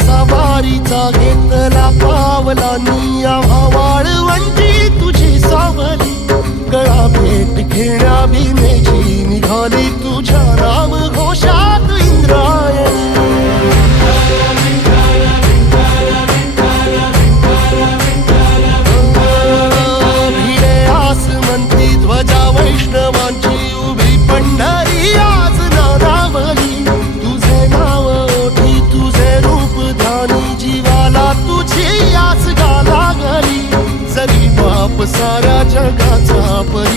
सवारीचा घेतला पावलांनी आम्हा वाळवंटी तुझी सावली गळा भेट घेण्या भीमेची निघाली तुझ्या नाम घोषात इंद्रायणी भिडे आसमंती ध्वजा वैष्णवांची उभी पंढरी आज नानावली तुझे नाव ओठी तुझे रूप ध्यानी जीवाला तुझी आस गा लागली जरी बाप साऱ्या जगाचा परी